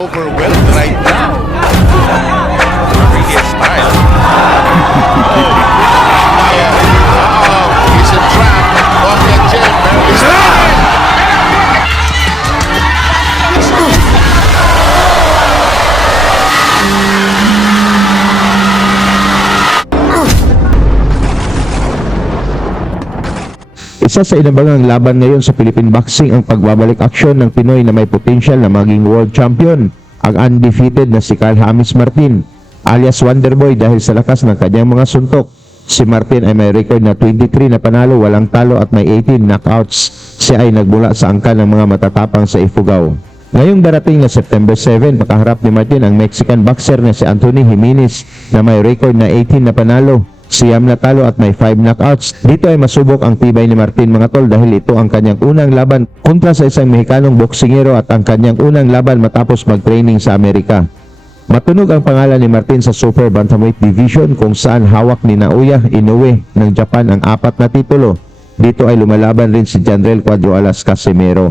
Overwhelmed right now. Loving his style. He's a trap. Bobby Jen. Isa sa inabangang laban ngayon sa Philippine Boxing ang pagbabalik aksyon ng Pinoy na may potensyal na maging world champion, ang undefeated na si Carl James Martin, alias Wonderboy dahil sa lakas ng kanyang mga suntok. Si Martin ay may record na 23 na panalo, walang talo at may 18 knockouts. Siya ay nagmula sa angkan ng mga matatapang sa Ifugao. Ngayong darating na September 7, makaharap ni Martin ang Mexican boxer na si Anthony Jimenez na may record na 18 na panalo, siyam na talo at may 5 knockouts. Dito ay masubok ang tibay ni Martin mga tol dahil ito ang kanyang unang laban kontra sa isang Mexicanong boksingero at ang kanyang unang laban matapos mag-training sa Amerika. Matunog ang pangalan ni Martin sa Super Bantamweight Division kung saan hawak ni Naoya Inoue ng Japan ang 4 na titulo. Dito ay lumalaban rin si Janrel Cuadro Alas Casimero.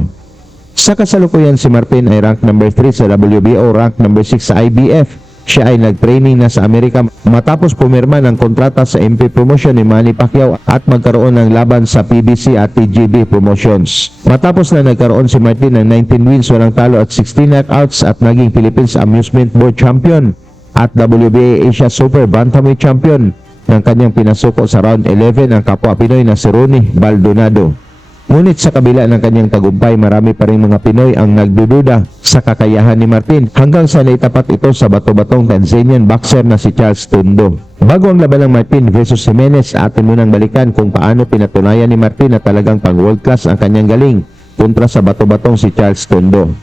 Sa kasalukuyan si Martin ay rank number 3 sa WBO, rank number 6 sa IBF. Siya ay nag-training na sa Amerika matapos pumirma ng kontrata sa MP Promotion ni Manny Pacquiao at magkaroon ng laban sa PBC at TGB Promotions. Matapos na nagkaroon si Martin ng 19 wins, walang talo at 16 knockouts at naging Philippines Amusement Board Champion at WBA Asia Super Bantamweight Champion ng kanyang pinasuko sa round 11 ang kapwa Pinoy na si Ronnie Baldonado. Ngunit sa kabila ng kanyang tagumpay, marami pa rin mga Pinoy ang nagdududa sa kakayahan ni Martin hanggang sa naitapat ito sa bato-batong Tanzanian boxer na si Charles Tondo. Bago ang laban ng Martin versus Jimenez, atin munang balikan kung paano pinatunayan ni Martin na talagang pang world class ang kanyang galing kontra sa bato-batong si Charles Tondo.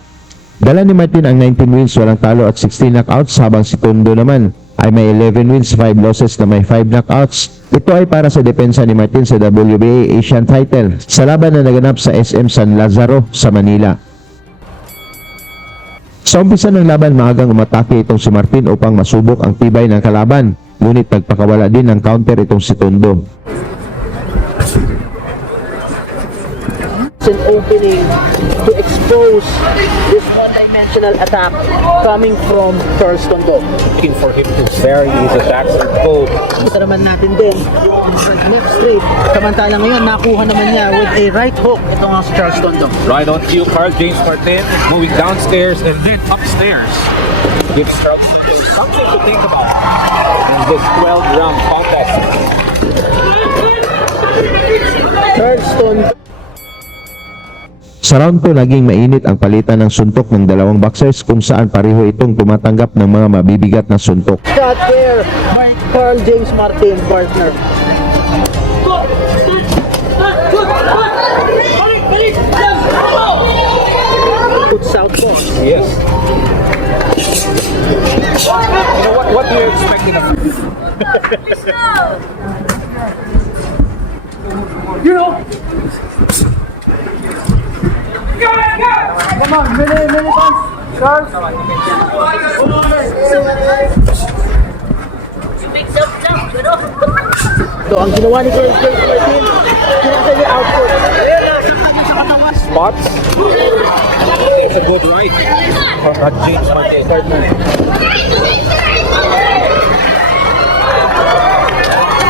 Dala ni Martin ang 19 wins, walang talo at 16 knockouts habang si Tondo naman ay may 11 wins, 5 losses na may 5 knockouts. Ito ay para sa depensa ni Martin sa WBA Asian title sa laban na naganap sa SM San Lazaro sa Manila. Sa umpisa ng laban, maagang umatake itong si Martin upang masubok ang tibay ng kalaban, ngunit nagpakawala din ng counter itong si Tondo. It's an opening to expose this one-dimensional attack coming from Charles Tondo. Looking for him to vary his attacks and go. Kita naman natin din yung left straight. Samantala ngayon, nakuha naman niya with a right hook. Ito nga si Charles Tondo. Right on cue, Carl James Martin moving downstairs and then upstairs. Gives Charles something to think about in this 12-round contest. Charles Tondo. Sa round 2, naging mainit ang palitan ng suntok ng dalawang boxers kung saan pareho itong tumatanggap ng mga mabibigat na suntok. Shot there, Carl James Martin, partner. Good southpaw. Yes. You know what do you expect in a You know. Come on, many times. Charles. So, ang ginawa ni Carl James Martin, kinasa niya output. spots? It's a good right from James Martin, partner.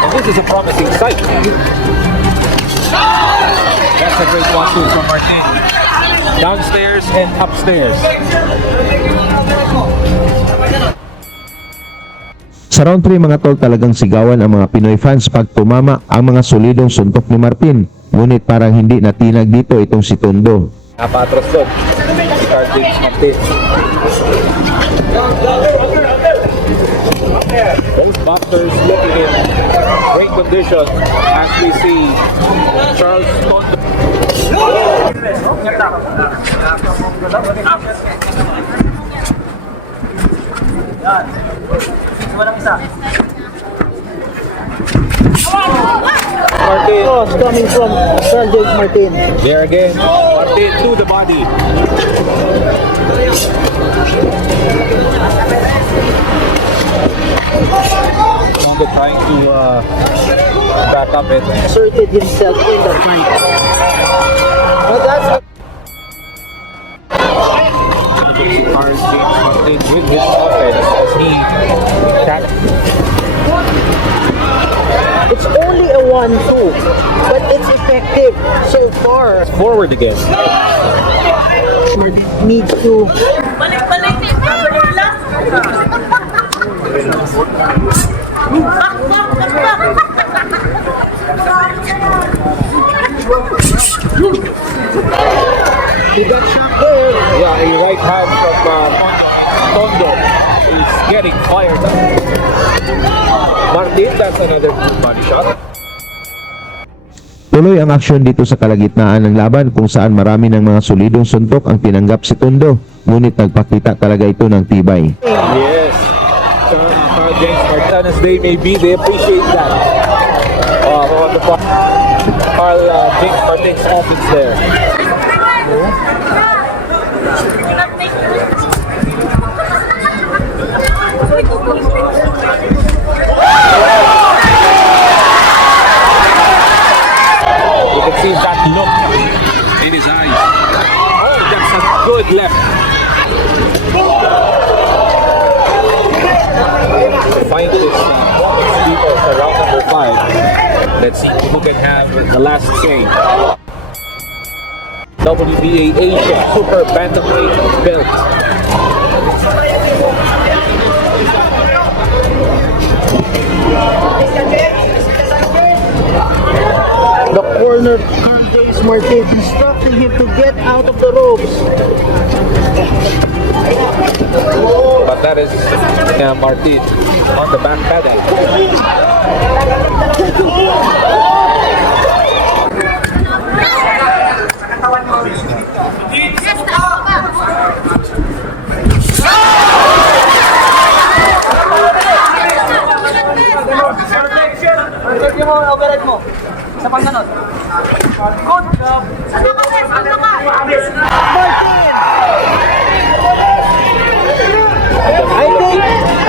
And this is a promising sight. That's a great one-two from Martin. Downstairs and upstairs. Sa round 3 mga tol, talagang sigawan ang mga Pinoy fans pag tumama ang mga solidong suntok ni Martin. Ngunit parang hindi natinag dito itong si Tondo. Napatros doon. Si Carl James Martin. Both boxers looking in great condition as we see Charles Tondo. Martin. Cross coming from Carl James Martin. There again, Martin to the body. Tondo trying to back up it. Asserted himself in that fight. But that's Carl James Martin with his offense as he It's only a 1-2, but it's effective so far. forward again. Needs to Balik-balik ni he got shot there. Yeah, a right hand from Tondo. He's getting fired up. Martin, that's another good body shot. Tuloy ang aksyon dito sa kalagitnaan ng laban kung saan marami ng mga solidong suntok ang tinanggap si Tondo, ngunit nagpakita talaga ito ng tibay. Yes. James Martin, as they may be, they appreciate that. On the Carl James Martin's offense there. You can see that look in his eyes. Oh, that's a good left. Find this people for round number 5. Let's see who can have the last say. WBA Asia Super Bantamweight belt. The corner, Carl James Martin instructing him to get out of the ropes. But that is Martin on the back pedal.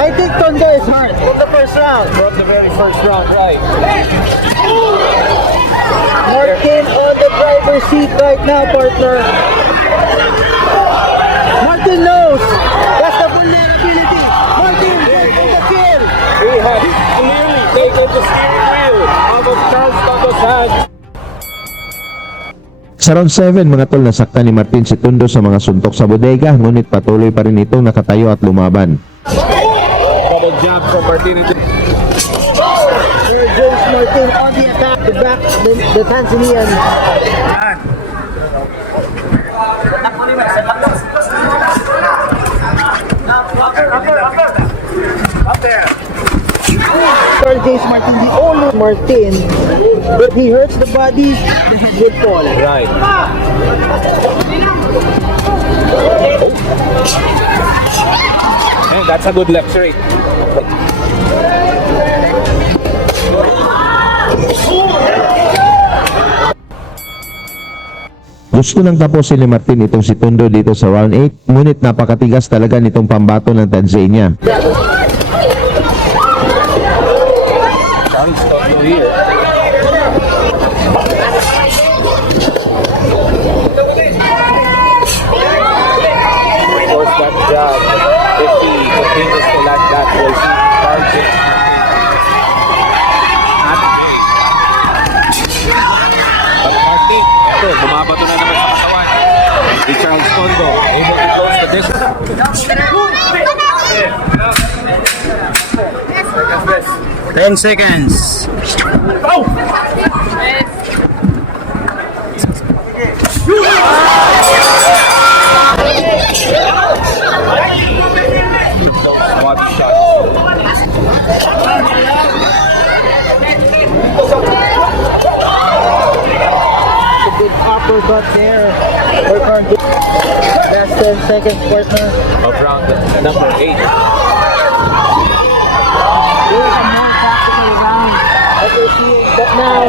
I think Tondo is hurt in the first round. From the very first round, right? Martin on the driver's seat right now, partner. Martin knows that's the vulnerability. Martin going for the kill. He has clearly taken the steering wheel out of Charles Tondo's hands. Sa round 7, mga tol, nasaktan ni Martin si Tondo sa mga suntok sa bodega, ngunit patuloy pa rin itong nakatayo at lumaban. Double jab from Martin into Here James Martin on the attack to back the Tanzanian. Carl James Martin, the only Martin, but he hurts the body, the head would fall. right. And that's a good left straight. Gusto nang tapusin ni Martin itong si Tondo dito sa round 8, ngunit napakatigas talaga nitong pambato ng Tanzania. Charles Tondo here. Force that jab. If he continues to like that, we'll see Charles James at bay. But Martin, ito, bumabato na naman sa katawan. Si Charles Tondo, able to close the distance. 10 seconds. Body shot. Big uppercut there. That's 10 seconds, partner. Of round number 8. There's a non-tactical round that we're seeing, but now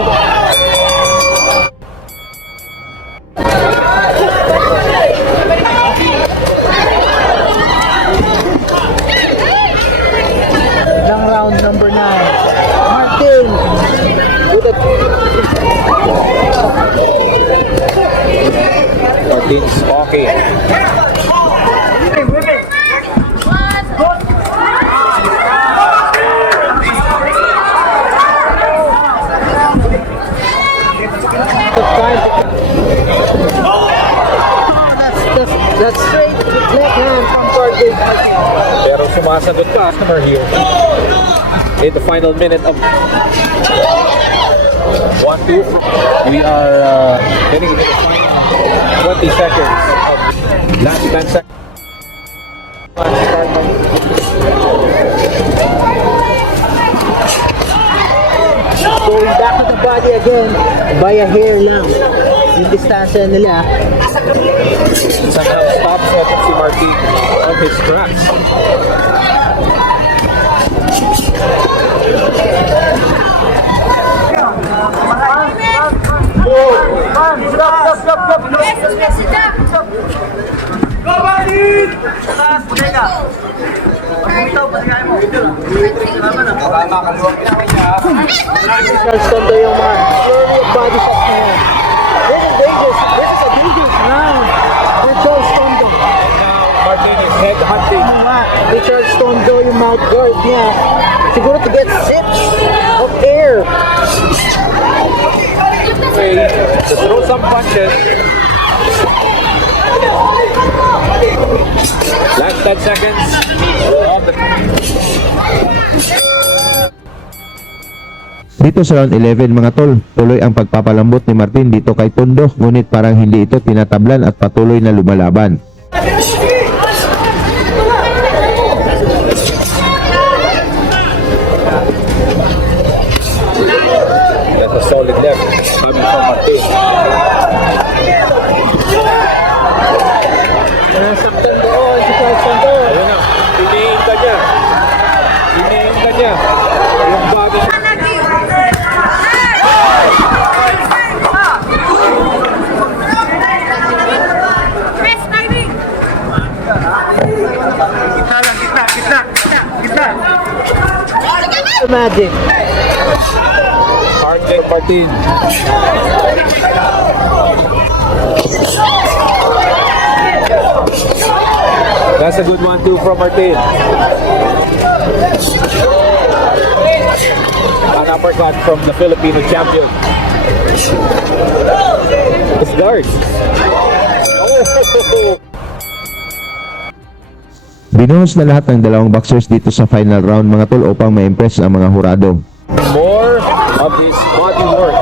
ng round number 9. Martin with a Martin's okay. James Martin. Pero sumasagot customer here in the final minute of 1-2. We are getting into the final 20 seconds of last 10 seconds. Going back to the body again by a hair lang. Yung distansya nila. Somehow stops si Martin on his tracks. Charles Tondo yung mga flurry of body shots na yan. This is dangerous. This is a dangerous round for Charles Tondo. Martin is head hunting. Kay Charles Tondo yung mouth guard niya. Siguro to get sips of air. Okay, to throw some punches. Last 10 seconds of the Dito sa round 11 mga tol, tuloy ang pagpapalambot ni Martin dito kay Tondo, ngunit parang hindi ito tinatablan at patuloy na lumalaban. That's a solid left coming from Martin. Nasaktan doon si Charles Tondo. Ayun na, iniinta niya. Iniinta niya. Yung bago. Imagine. RJ Martin. That's a good one too from Martin. An uppercut from the Filipino champion. His guard. Oh! Binuhos na lahat ng dalawang boxers dito sa final round mga tol upang ma-impress ang mga hurado. More of this body work.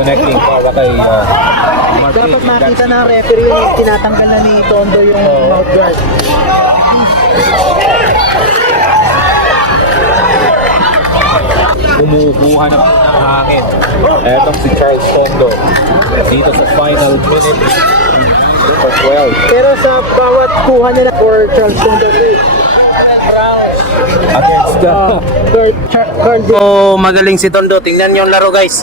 Connecting para kay Martin. Dapat makita ng referee yung tinatanggal na ni Tondo yung mouth guard. Kumukuha na ng hangin. Etong si Charles Tondo dito sa final minute for 12 Pero sa bawat kuha nila for Charles Tondo, against the guard Oh, magaling si Tondo. Tingnan niyo yung laro, guys.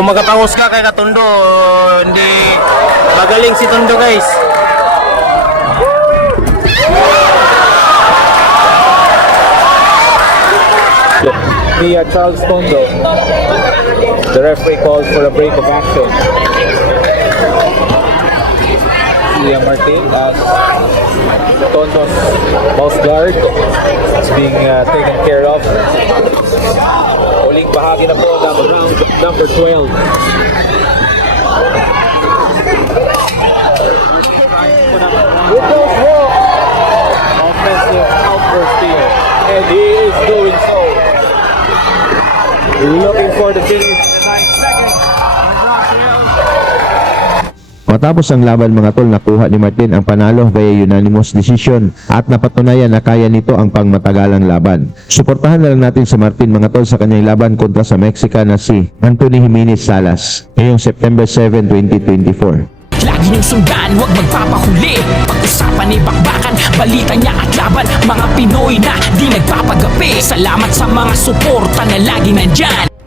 Kung magkapangos ka kay Katondo, hindi magaling si Tondo, guys. the Charles Tondo. The referee calls for a break of action. Ian Martin as Tondo's mouth guard is being taken care of. Uling bahagi na po ng round number 12. with those walks. Offensive outburst here, and he is doing so. Looking for the finish. 9 seconds. Matapos ang laban mga tol, nakuha ni Martin ang panalo via unanimous decision at napatunayan na kaya nito ang pangmatagalang laban. Suportahan na lang natin sa Martin mga tol sa kanyang laban kontra sa Mexican na si Anthony Jimenez Salas ngayong September 7, 2024. Lagi niyong sundan, huwag magpapahuli. Pag-usapan ni bakbakan, balita niya at laban. Mga Pinoy na di nagpapagapi. Salamat sa mga suporta na lagi nandyan.